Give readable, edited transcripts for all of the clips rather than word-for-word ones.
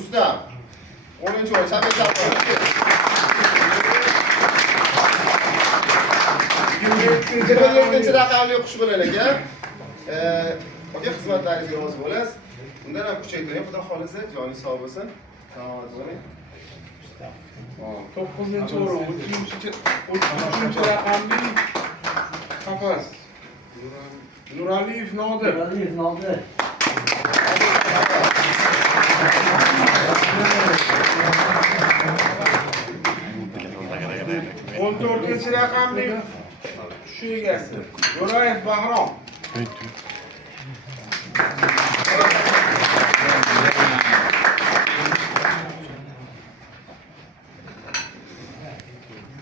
Rustam. 10-o'rin Shamil Shamil. 27 raqamli qush bo'lar ekan. Aka xizmatlaringizga rozi bo'lasiz. Undan ham kuchaytiring, xudo xolisa, joningiz sog' bo'lsin. Salomat bo'ling. 9-o'rin 33 raqamli qafas. Nuraliyev Nodir. 14 raqamli qush egasi. Jo'rayev Bahrom.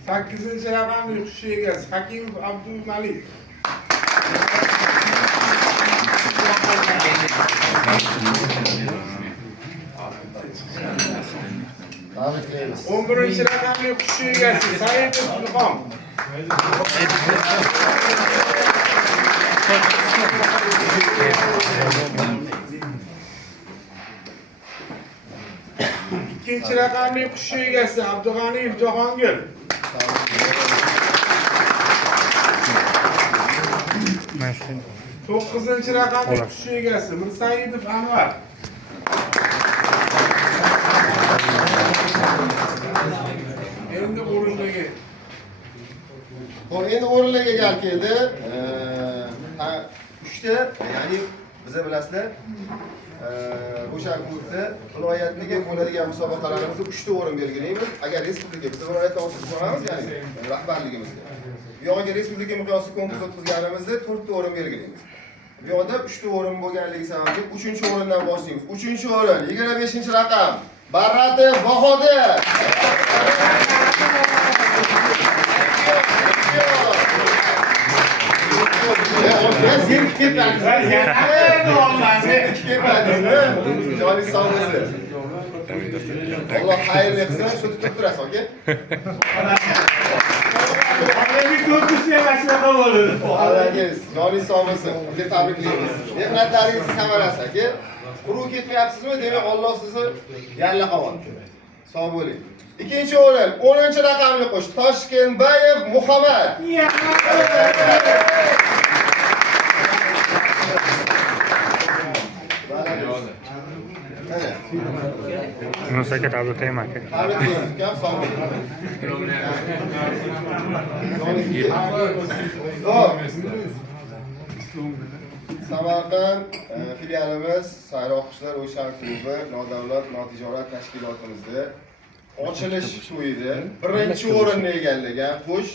8 raqamli qush egasi. Hakimov Abdulmalik. Tabriklaymiz. 11 raqamli qush egasi. Saidov Ilhom. 2 raqamli qush egasi. Abdug'aniyev Jahongir. 9 raqamli qush egasi. Mirsaidov Anvar. Endi o'rinlarga. Hop, endi o'rinlarga gal keldi. Uchta, ya'ni biza bilasizlar, o'sha klubda viloyatdagi bo'ladigan musobaqalarimizda 3 ta o'rin belgilaymiz. Agar respublika biz viloyatdan o'tib boramiz, ya'ni rahbarligimizda. Bu yoqqa respublika miqyosida konkurs o'tkazganimizda 4 ta o'rin belgilaymiz. Bu yoqda 3 ta o'rin bo'lganligi sababli 3-o'rindan boshlaymiz. 3-o'rin 25-raqam Baratov Bahodir. Allah hayırlı etsin, şu tutup durasın, okey? Allah'ınız, Johnny sağ olasın. Bizi tabrikliyoruz. Devletlerinizi severlerse ki, kuru gitmeyapsınız mı? Demek Allah sizi yerle kavan. Sağ olun. İkinci o'rin, 10 raqamli qush, Toshkentbayev Muhammad. Yunus aka tabriklayman aka. Tabriklaymiz, kam sog' bo'ling. Samarqand filialimiz Sayroq qushlar o'shan klubi nodavlat notijorat tashkilotimizda ochilish to'yida birinchi o'rinni egallagan qush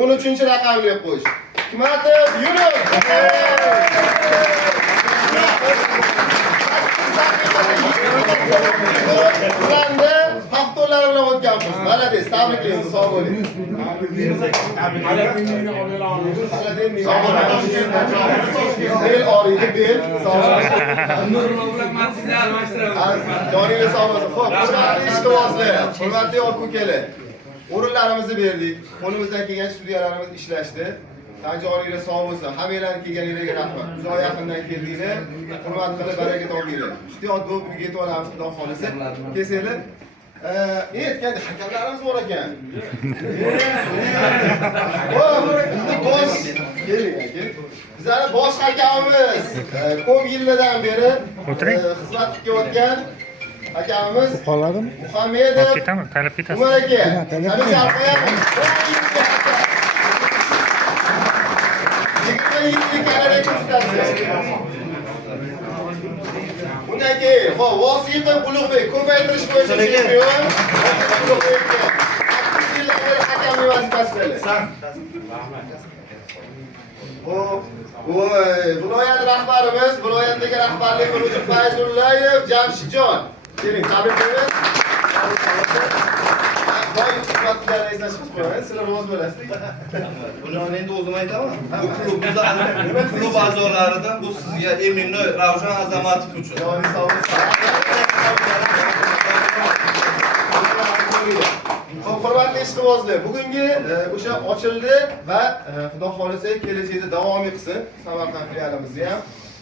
13-raqamli qush Hikmatov Yunus. Ularda haftalar bilan o'tgan qush. Malades, tabriklaymiz, sog' bo'ling. Bel oriydi, bel. Joningiz sog' bo'lsin. Xo'p, hurmatli ishqibozlar, hurmatli aka-ukalar. O'rinlarimizni berdik. Qo'limizdan kelgan studiyalarimiz ishlashdi. Tanjoningiz sog' bo'lsin. Hammanglarning kelganingizga rahmat. Uzoq yaqindan keldinglar. Hurmat qilib baraka topinglar. Ehtiyot bo'lib uyga yetib olamiz, xudo xolisa. Kelsanglar. Aytganda hakamlarimiz bor ekan. Bosh keling aka. Bizning bosh hakamimiz ko'p yillardan beri xizmat qilayotgan hakamimiz Qoladimi? Muhammedov. Ketami? Talab ketasiz. Umar aka. Tabriklar qo'yamiz. 27 kaloriyalik ustasi. Undan keyin, xo'p, Vositov Ulug'bek ko'paytirish bo'yicha chempion. Hakamlik vazifasida. Viloyat rahbarimiz, viloyatdagi rahbarlik qiluvchi Fayzullayev Jamshidjon. Keling, tabriklaymiz. Doim xizmatlaringizdan chiqib qo'yasiz, sizlar rozi bo'lasizlar. Buni endi o'zim aytaman. Bu klub a'zolaridan bu sizga Eminnoy Ravshan Azamatov uchun. Joningiz sog' bo'lsin. Xo'p, hurmatli ishqibozlar, bugungi o'sha ochildi va xudo xolisa kelajakda davom etsin. Samarqand filialimizni ham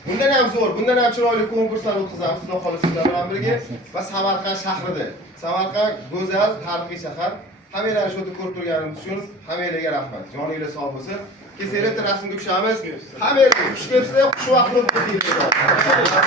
Bundan ham zo'r, bundan ham chiroyli konkurslar o'tkazamiz, xudo xohlasa sizlar bilan birga. Va Samarqand shahrida. Samarqand go'zal, tarixiy shahar. Hammalarni shu yerda ko'rib turganingiz uchun hammalarga rahmat. Joninglar sog' bo'lsin. Kesak rasmga tushamiz. Hammalar xush kelsa, xush vaqt bo'lib ketdi.